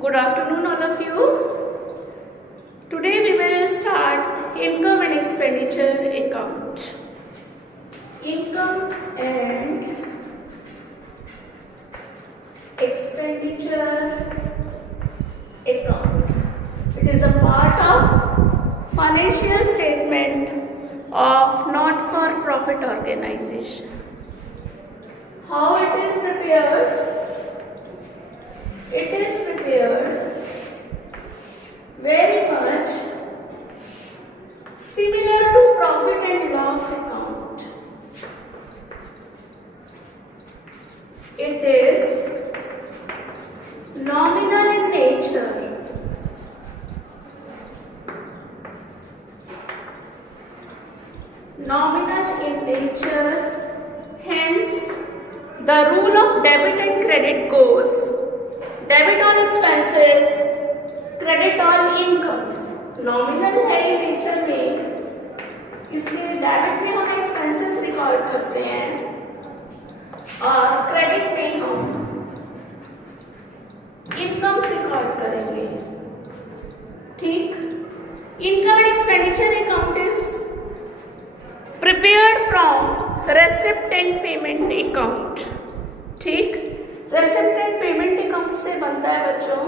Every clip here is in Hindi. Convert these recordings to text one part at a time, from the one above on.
Good afternoon, all of you. Today we will start income and expenditure account. Income and expenditure account. It is a part of financial statement of not-for-profit organization. How it is prepared? It is prepared very much similar to profit and loss account. It is nominal in nature. Nominal in nature, hence the rule of debit and credit goes. Debit all expenses, credit all incomes. Nominal है ये नेचर में, इसलिए डेबिट में हम एक्सपेंसेस रिकॉर्ड करते हैं और क्रेडिट में हम इनकम्स रिकॉर्ड करेंगे. ठीक. Income and expenditure account is prepared from receipt and payment account. ठीक. रेसिप्ट एंड पेमेंट अकाउंट से बनता है बच्चों.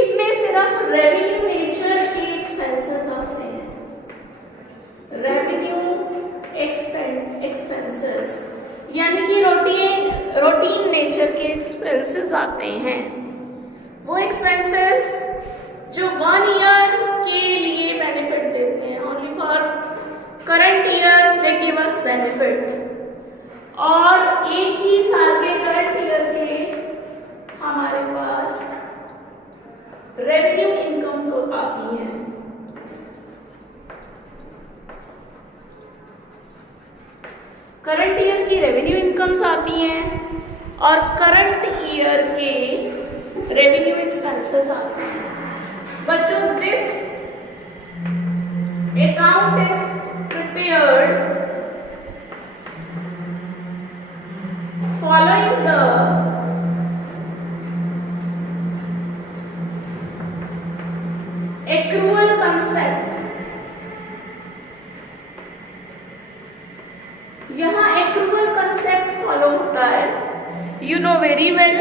इसमें सिर्फ रेवेन्यू नेचर के एक्सपेंसेस आते हैं. रेवेन्यू एक्सपेंसेस यानी कि रूटीन नेचर के एक्सपेंसेस आते हैं. वो एक्सपेंसेस जो 1 ईयर के लिए बेनिफिट देते हैं. Only for current year they give us benefit. और एक ही साल के करंट ईयर के हमारे पास रेवेन्यू इनकम्स आती हैं. करंट ईयर की रेवेन्यू इनकम्स आती हैं और करंट ईयर के रेवेन्यू एक्सपेंसेस आते हैं. बच्चों, this account is prepared following the accrual concept. यहाँ accrual concept follow होता है. You know very well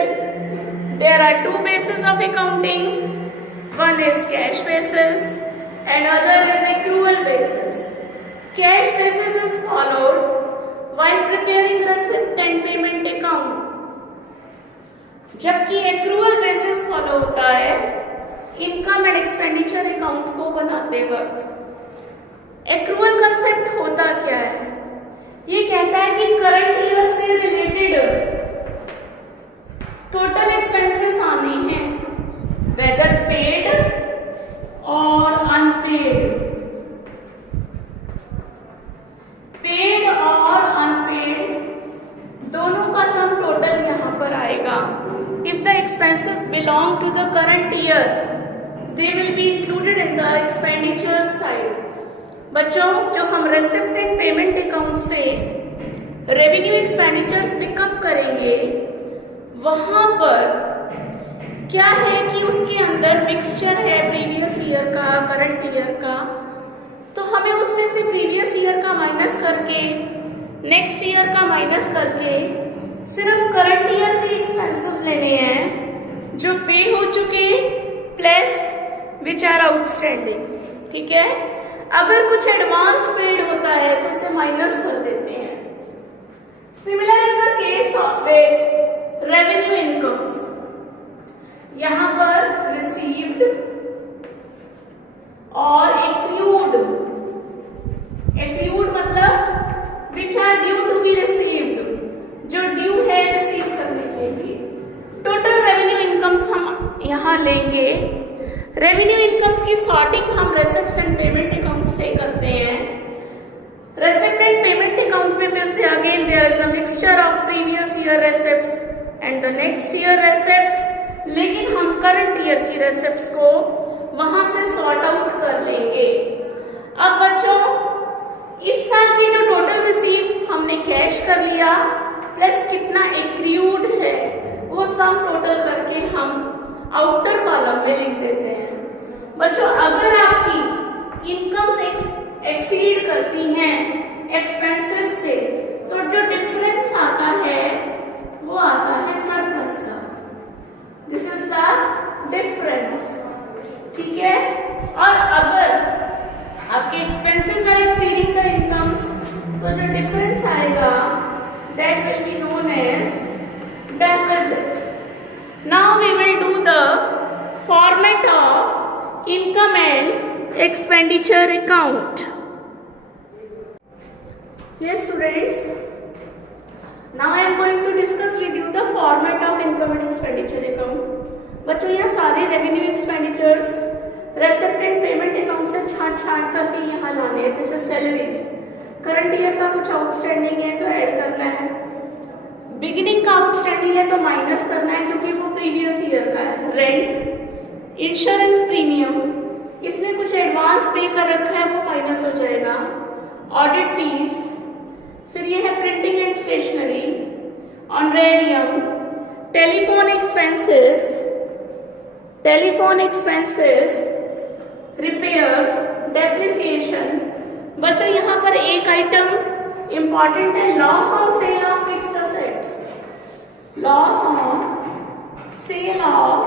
there are two bases of accounting. One is cash basis and other is accrual basis. Cash basis is followed while preparing receipt and payment account. जबकि accrual basis फॉलो होता है इनकम एंड एक्सपेंडिचर अकाउंट को बनाते वक्त. accrual कंसेप्ट होता क्या है? ये कहता है कि करंट ईयर से रिलेटेड टोटल एक्सपेंसेस आने हैं, वेदर पेड और अनपेड. पेड और अनपेड दोनों का सम टोटल यहाँ पर आएगा. If the expenses belong to the current year they will be included in the expenditure side. बच्चों, जो हम रेसिप्ट एंड पेमेंट अकाउंट से रेवेन्यू एक्सपेंडिचर्स पिकअप करेंगे, वहां पर क्या है कि उसके अंदर मिक्सचर है प्रीवियस ईयर का, करंट ईयर का. तो हमें उसमें से प्रीवियस ईयर का माइनस करके, नेक्स्ट ईयर का माइनस करके सिर्फ करंट ईयर के एक्सपेंसेस लेने हैं जो पे हो चुके प्लस विच आर आउटस्टैंडिंग. ठीक है. अगर कुछ एडवांस पेड होता है तो उसे माइनस कर देते हैं. Similar is the case of with revenue incomes. यहां पर रिसीव्ड और एक्रूड मतलब which are due to be received, जो ड्यू है रिसीव करने के लिए. टोटल रेवेन्यू इनकम्स हम यहाँ लेंगे. रेवेन्यू इनकम्स की सॉर्टिंग हम रेसिप्ट्स एंड पेमेंट अकाउंट से करते हैं. रेसिप्ट एंड पेमेंट अकाउंट में फिर से again there is a mixture of previous year receipts and the next year receipts. लेकिन हम करंट ईयर की रेसिप्ट्स को वहां से सॉर्ट आउट कर लेंगे. अब बच्चों, इस साल की जो टोटल रिसीव हमने कैश कर लिया प्लस कितना एक्रूड है वो सम टोटल करके हम आउटर कॉलम में लिख देते हैं। बच्चों अगर आपकी इनकम्स एक्सीड करती हैं एक्सपेंसेस से, तो जो डिफरेंस आता है वो आता है सरप्लस का। दिस इज द डिफरेंस, ठीक है। और अगर आपके expenses are exceeding the incomes, तो जो डिफरेंस आएगा that will be known as deficit. Now we will do the format of income and expenditure account. Yes students, now I am going to discuss with you the format of income and expenditure account. बच्चों यहाँ सारे revenue expenditures receipt and payment account से छांट करके यहाँ लाने हैं। जैसे सैलरीज, करंट ईयर का कुछ आउटस्टैंडिंग है तो ऐड करना है, बिगिनिंग का आउटस्टैंडिंग है तो माइनस करना है क्योंकि वो प्रीवियस ईयर का है। रेंट, इंश्योरेंस प्रीमियम, इसमें कुछ एडवांस पे कर रखा है वो माइनस हो जाएगा। ऑडिट फीस, फिर ये है printing and stationery, honorarium, telephone expenses, repairs, depreciation. बच्चों यहाँ पर एक आइटम इंपॉर्टेंट है, loss on sale of fixed assets. Loss on sale of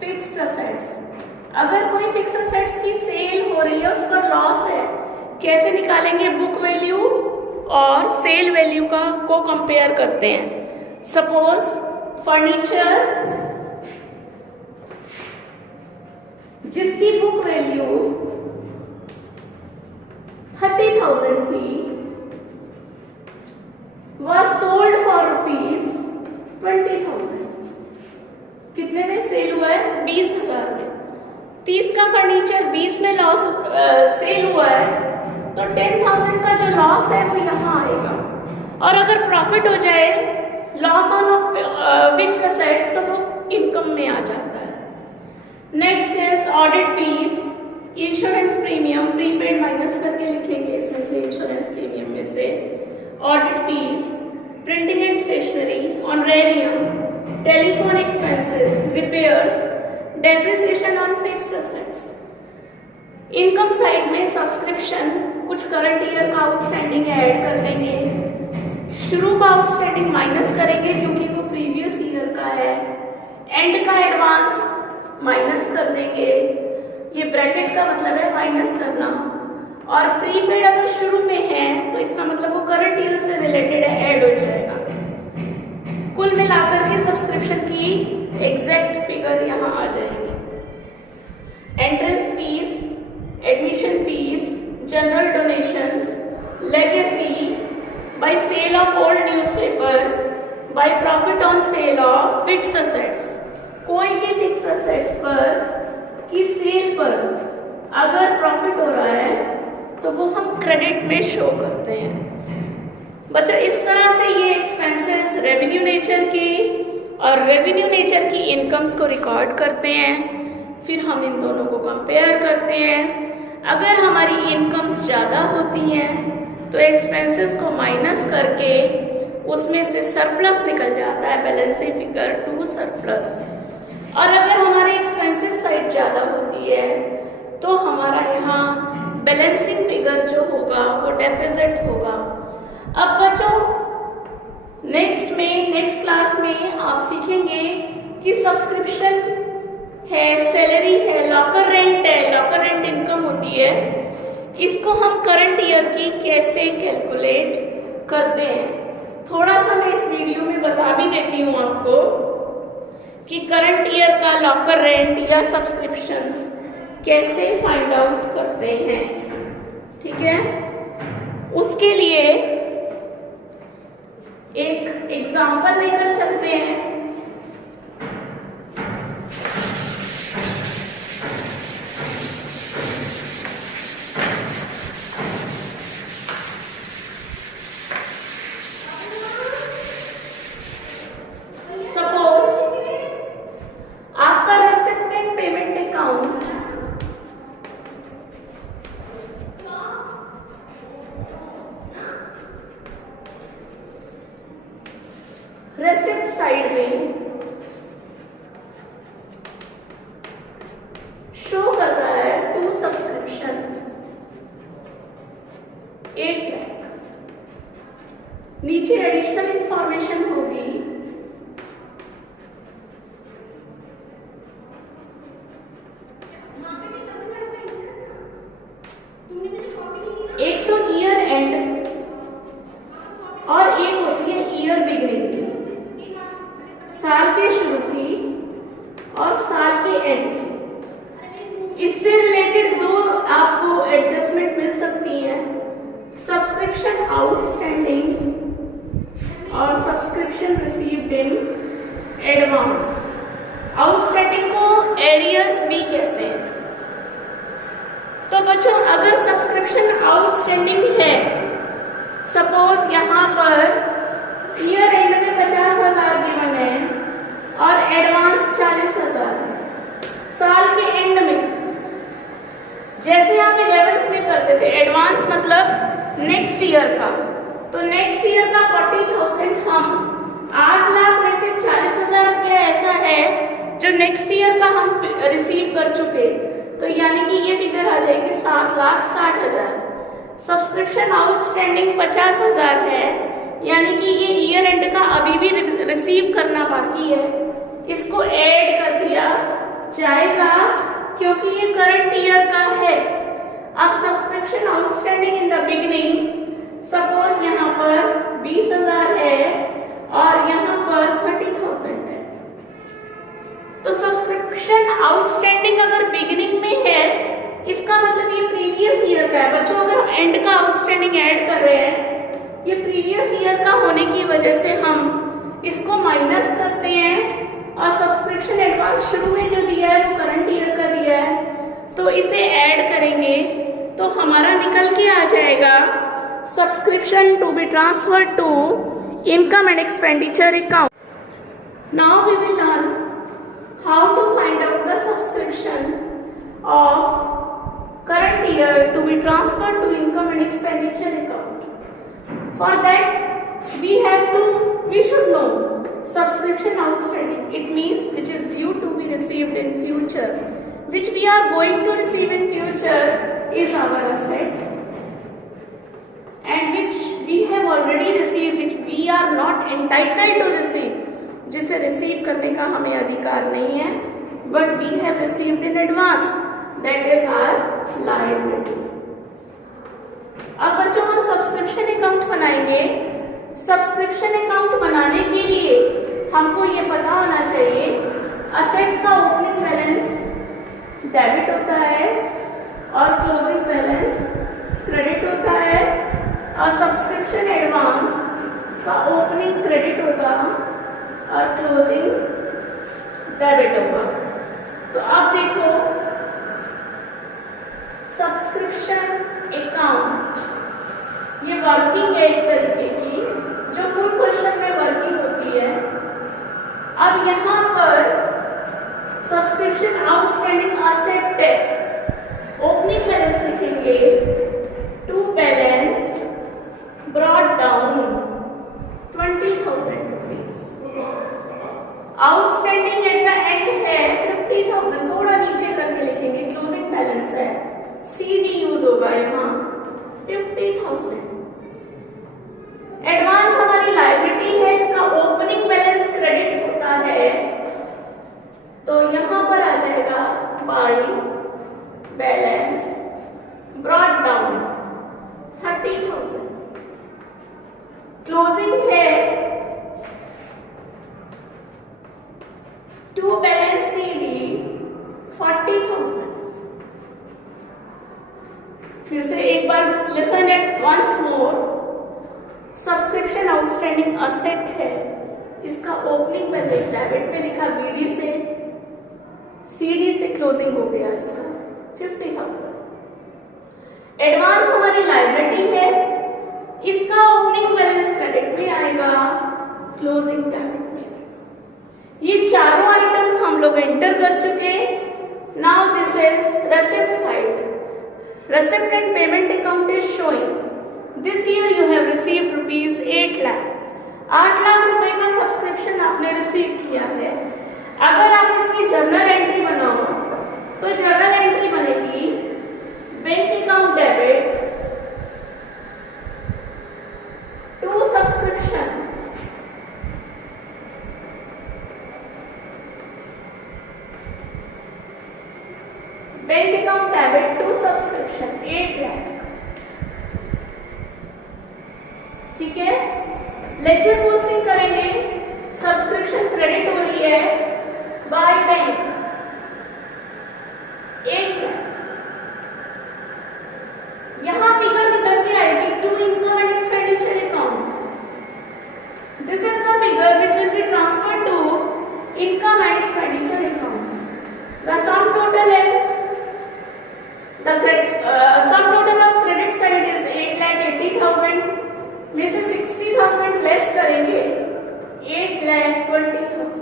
fixed assets. अगर कोई फिक्स असेट्स की सेल हो रही है, उस पर लॉस है, कैसे निकालेंगे? बुक वैल्यू और सेल वैल्यू को कंपेयर करते हैं। सपोज फर्नीचर जिसकी बुक वैल्यू 30,000 थी was sold for ₹20,000। कितने में सेल हुआ है? 20,000 में। 30 का फर्नीचर 20 में लॉस सेल हुआ है, तो 10,000 का जो लॉस है वो यहाँ आएगा। और अगर प्रॉफिट हो जाए लॉस ऑन फिक्स्ड असेट्स, तो वो इनकम में आ जाता है। नेक्स्ट है audit fees, insurance premium, prepaid minus करके लिखेंगे इसमें से, इंश्योरेंस प्रीमियम में से। Audit fees, printing and stationery, honorarium, telephone expenses, repairs, depreciation on fixed assets. Income side में सब्सक्रिप्शन, कुछ करंट ईयर का आउटस्टैंडिंग ऐड कर देंगे, शुरू का आउटस्टैंडिंग माइनस करेंगे क्योंकि वो प्रीवियस ईयर का है, एंड का एडवांस माइनस कर देंगे, ये ब्रैकेट का मतलब है माइनस करना। और प्रीपेड अगर शुरू में है तो इसका मतलब वो करंट ईयर से रिलेटेड है, ऐड हो जाएगा। कुल मिलाकर के सब्सक्रिप्शन की एग्जैक्ट फिगर यहाँ आ जाएगी। Entrance fees, admission fees, general donations, legacy, by sale of old newspaper, by profit on sale of fixed assets. कोई भी फिक्स्ड असेट्स पर की सेल पर अगर प्रॉफिट हो रहा है तो वो हम क्रेडिट में शो करते हैं। बच्चों इस तरह से ये एक्सपेंसेस रेवेन्यू नेचर की और रेवेन्यू नेचर की इनकम्स को रिकॉर्ड करते हैं। फिर हम इन दोनों को कंपेयर करते हैं। अगर हमारी इनकम्स ज़्यादा होती हैं तो एक्सपेंसेस को माइनस करके उसमें से सरप्लस निकल जाता है, बैलेंसिंग फिगर टू सरप्लस। और अगर हमारे एक्सपेंसेस साइड ज़्यादा होती है तो हमारा यहाँ बैलेंसिंग फिगर जो होगा वो डेफिसिट होगा। अब बच्चों नेक्स्ट क्लास में आप सीखेंगे कि सब्सक्रिप्शन है, सैलरी है, लॉकर रेंट है, लॉकर रेंट इनकम होती है, इसको हम करंट ईयर की कैसे कैलकुलेट करते हैं। थोड़ा सा मैं इस वीडियो में बता भी देती हूँ आपको कि करंट ईयर का लॉकर रेंट या सब्सक्रिप्शंस कैसे फाइंड आउट करते हैं, ठीक है। उसके लिए एक एग्जांपल लेकर चलते हैं। सपोज आपका receipt and payment account receipt side में शो करता है टू सब्सक्रिप्शन 8 लाख। नीचे एडिशनल इंफॉर्मेशन होगी एक तो ईयर एंड और एक होती है ईयर बिगिनिंग की, साल के शुरू की और साल के एंड की। इससे रिलेटेड दो आपको एडजस्टमेंट मिल सकती है, सब्सक्रिप्शन आउटस्टैंडिंग और subscription received in advance. Outstanding को एरियर्स भी कहते हैं। तो बच्चों अगर सब्सक्रिप्शन आउटस्टैंडिंग है, सपोज यहाँ पर ईयर एंड में 50,000 गिवन है और एडवांस 40,000 है, साल के एंड में जैसे आप 11th में करते थे एडवांस मतलब नेक्स्ट ईयर का, तो नेक्स्ट ईयर का 40,000 हम 8 लाख में से 40,000 रुपया ऐसा है जो नेक्स्ट ईयर का हम रिसीव कर चुके, तो यानी कि ये फिगर आ जाएगी 7,60,000। सब्सक्रिप्शन आउटस्टैंडिंग 50,000 है, यानी कि ये ईयर एंड का अभी भी रिसीव करना बाकी है, इसको ऐड कर दिया जाएगा क्योंकि ये करंट ईयर का है। अब subscription outstanding in the beginning, suppose यहाँ पर 20,000 है और यहाँ पर 30,000 है, तो सब्सक्रिप्शन आउटस्टैंडिंग अगर बिगिनिंग में है इसका मतलब ये प्रीवियस ईयर का है। बच्चों अगर हम एंड का आउटस्टैंडिंग ऐड कर रहे हैं, ये प्रीवियस ईयर का होने की वजह से हम इसको माइनस करते हैं और सब्सक्रिप्शन एडवांस शुरू में जो दिया है वो करंट ईयर का दिया है, तो इसे ऐड करेंगे तो हमारा निकल के आ जाएगा subscription to be transferred to income and expenditure account. Now we will learn how to find out the subscription of current year to be transferred to income and expenditure account. For that we should know subscription outstanding. It means which is due to be received in future, which we are going to receive in future is our asset, and which we have already received, which we are not entitled to receive, जिसे रिसीव करने का हमें अधिकार नहीं है, but we have received in advance, that is our liability. अब बच्चों हम सब्सक्रिप्शन अकाउंट बनाएंगे। सब्सक्रिप्शन अकाउंट बनाने के लिए हमको ये पता होना चाहिए असेट का ओपनिंग बैलेंस डेबिट होता है और क्लोजिंग बैलेंस क्रेडिट होता है, और सब्सक्रिप्शन एडवांस का ओपनिंग क्रेडिट होगा और क्लोजिंग डेबिट होगा। तो अब देखो सब्सक्रिप्शन अकाउंट ये वर्किंग है एक तरीके की, जो फुल क्वेश्चन में वर्किंग होती है। अब यहाँ पर सब्सक्रिप्शन आउटस्टैंडिंग असेट है, ओपनिंग बैलेंस लिखेंगे, to balance brought down 20,000 rupees, outstanding at the end है 50,000, थोड़ा नीचे करके लिखेंगे, क्लोजिंग बैलेंस है, CD यूज होगा यहाँ 50,000। एडवांस हमारी लायबिलिटी है, इसका ओपनिंग बैलेंस क्रेडिट होता है, तो यहाँ पर आ जाएगा by balance brought down 30,000। Closing है टू बैलेंस CD 40,000। फिर से एक बार listen it once more. Subscription outstanding asset है, इसका ओपनिंग बैलेंस डेबिट में लिखा BD से, CD से क्लोजिंग हो गया इसका 50,000। एडवांस हमारी लायबिलिटी है, इसका ओपनिंग बैलेंस क्रेडिट में आएगा, क्लोजिंग डेबिट में। ये चारों आइटम्स हम लोग एंटर कर चुके। Now this is receipt side. Receipt and payment account is showing this year you have received rupees 8 lakh 8 lakh रुपए का सब्सक्रिप्शन आपने रिसीव किया है। अगर आप इसकी जर्नल एंट्री बनाओ तो जर्नल एंट्री बनेगी bank account debit to subscription, bank account debit to subscription 8 lakh. ठीक है, लेजर पोस्टिंग करेंगे, सब्सक्रिप्शन क्रेडिट हो रही है बाय बैंक 8 लाख। यहां फिगर निकल के आएगी to income and expenditure account. This is the figure which will be transferred to income and expenditure account. The sum total is sum total of credit side is 8,80,000 में से 60,000 लेस करेंगे 8,20,000।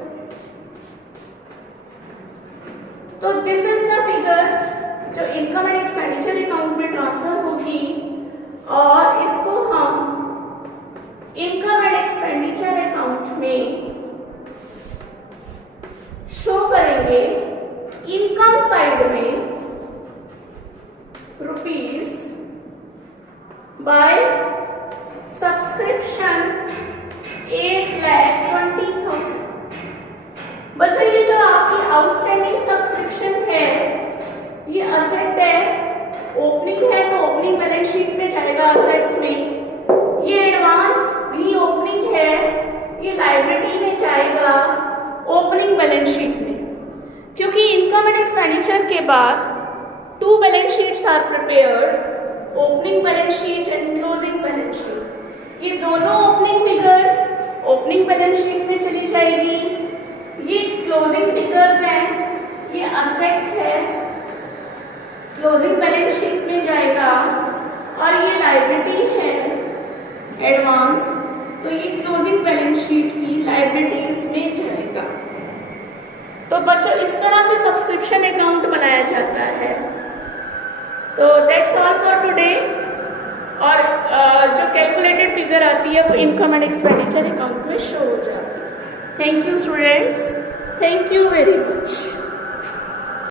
तो दिस इज द फिगर जो इनकम एंड एक्सपेंडिचर अकाउंट में ट्रांसफर होगी और इसको हम इनकम एंड एक्सपेंडिचर अकाउंट में शो करेंगे। इनकम साइड में रुपीज बाय सब्सक्रिप्शन 8,20,000। बच्चों ये जो आपकी आउटस्टैंडिंग सब्सक्रिप्शन है ये असेट है, ओपनिंग है तो ओपनिंग बैलेंस शीट में जाएगा असेट्स में। ये एडवांस भी ओपनिंग है, ये लायबिलिटी में जाएगा ओपनिंग बैलेंस शीट में। क्योंकि इनकम एंड एक्सपेंडिचर के बाद two balance sheets are prepared, opening balance sheet and closing balance sheet। ये दोनों opening figures opening balance sheet में चली जाएगी, ये closing figures हैं, ये asset है closing balance sheet में जाएगा और ये liability है advance, तो ये closing balance sheet की liabilities में जाएगा। तो बच्चों इस तरह से सब्सक्रिप्शन अकाउंट बनाया जाता है। तो दैट्स ऑल फॉर टुडे। और जो कैलकुलेटेड फिगर आती है वो इनकम एंड एक्सपेंडिचर अकाउंट में शो हो जाती है। Thank you students, thank you very much.